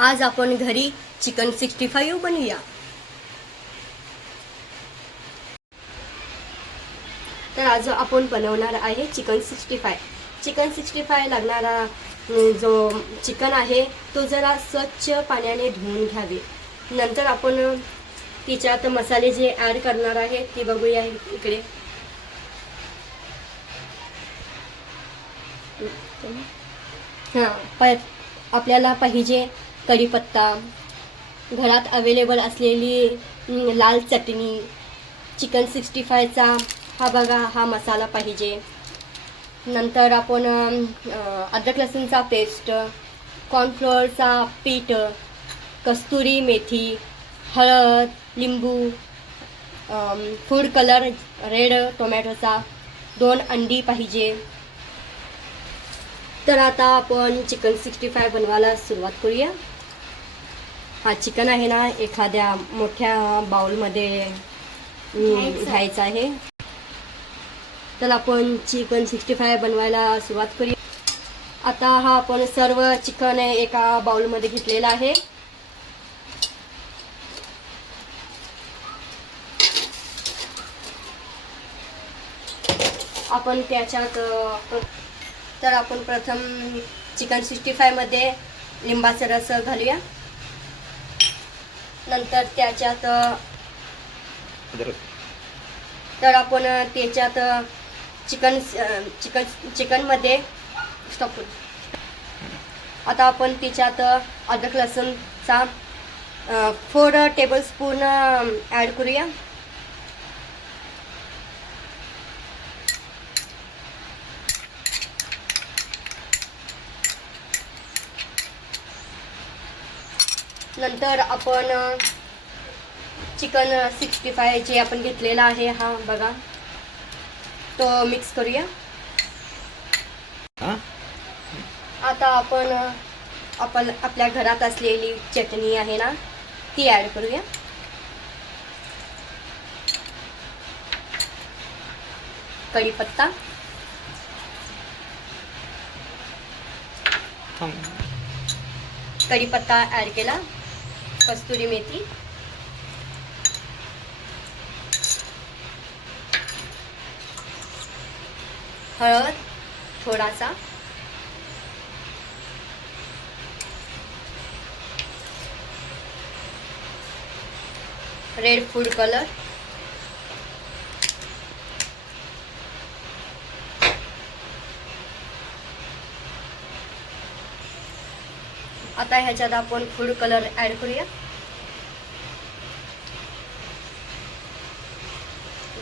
आज आपण घरी चिकन 65 बनवूया. तर आज आपण बनवणार आहे चिकन 65. चिकन 65 लागणारा जो चिकन आहे तो जरा स्वच्छ पाण्याने धुवून घ्यावे. नंतर आपण तिच्यात मसाले जे ॲड करणार आहे ते बघूया इकडे. आपल्याला पाहिजे कढीपत्ता, घरात अवेलेबल असलेली लाल चटणी, चिकन 65चा हा बघा हा मसाला पाहिजे. नंतर आपण अद्रक लसूणचा पेस्ट, कॉर्नफ्लोअरचा पीठ, कस्तुरी मेथी, हळद, लिंबू, फूड कलर रेड टोमॅटोचा, 2 अंडी पाहिजे. तर आता आपण चिकन 65 बनवायला सुरुवात करूया. हा चिकन आहे ना एखाद्या मोठ्या बाउलमध्ये घ्यायचा आहे. तर आपण चिकन 65 बनवायला सुरुवात करूया. आता हा आपण सर्व चिकन एका बाउलमध्ये घेतलेला आहे. आपण त्याच्यात तर आपण प्रथम चिकन 65 मध्ये लिंबाचा रस घालूया. नंतर त्याच्यात तर आपण त्याच्यात चिकन मध्ये स्टॉप करू. आता आपण त्याच्यात अद्रक लसूणचा 4 टेबलस्पून ॲड करूया. नंतर आपण चिकन 65 जे आपण घेतलेला आहे हा बघा तो मिक्स करूया. आता आपण आपल्या घरात असलेली चटणी आहे ना ती ॲड करूया. कढीपत्ता, कढीपत्ता ॲड केला. कस्तुरी मेथी, हळद थोडासा, रेड फूड कलर, आता ह्याच्यात आपण फूड कलर ॲड करूया.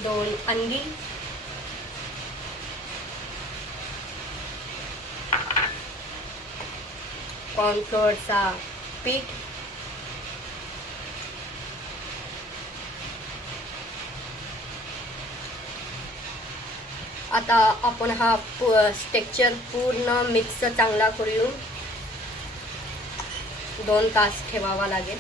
2 अंडी, कॉर्नफ्लोअरचा पीठ, आता आपण हा टेक्स्चर पूर्ण मिक्स चांगला करून 2 तास ठेवावा लागेल.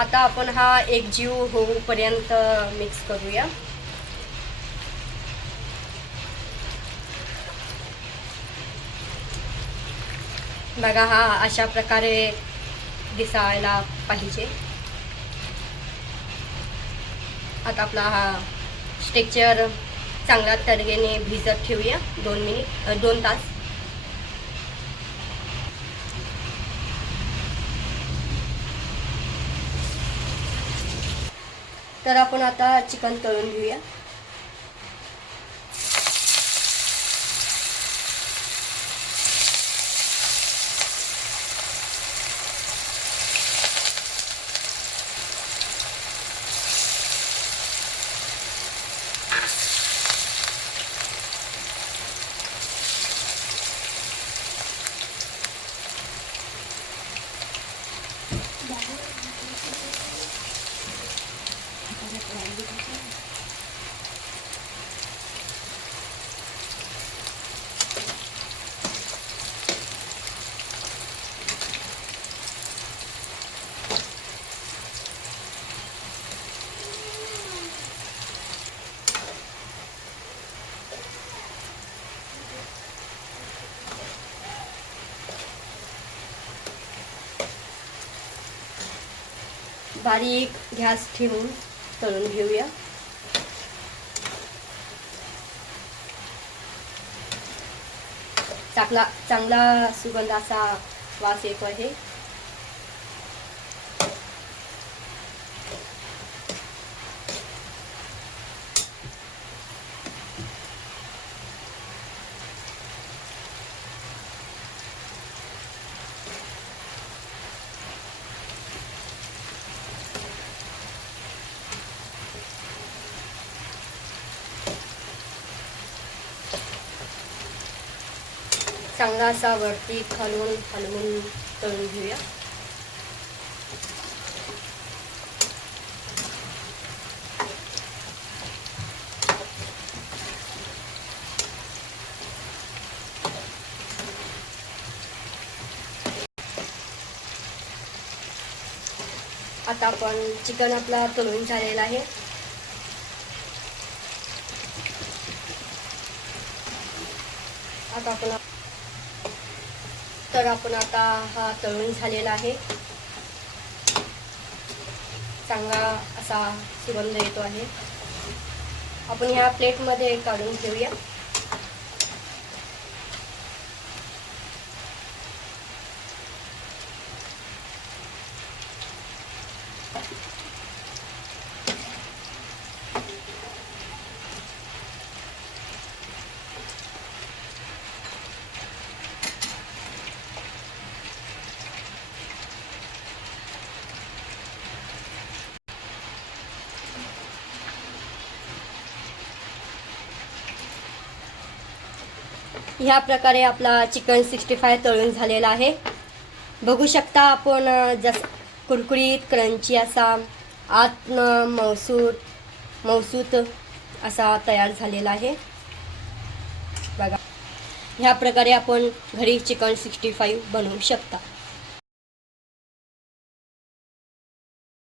आता आपण हा एकजीव होऊपर्यंत मिक्स करूया. बघा हा अशा प्रकारे दिसायला पाहिजे. आता आपला हा टेक्स्चर चांगल्या तऱ्हेने भिजत ठेवूया 2 तास. तर आपण आता चिकन तळून घेऊया. बारीक गॅस ठेवून तळून घेऊया. चांगला सुगंध असा वास येतो आहे. चांगला असा वरती खालून तळून घेऊया. आता आपण चिकन आपला तळून झालेला आहे. आपण आता हा तळून झालेला आहे. चांगला असा सुगंध येतो आहे. आपण ह्या प्लेटमध्ये काढून घेऊया. ह्या प्रकारे आपला चिकन 65 तळून झालेला आहे. बघू शकता आपण जस कुरकुरीत क्रंची असा आत मौसूत असा तयार झालेला आहे. बघा, ह्या प्रकारे आपण घरी चिकन 65 बनवू शकता.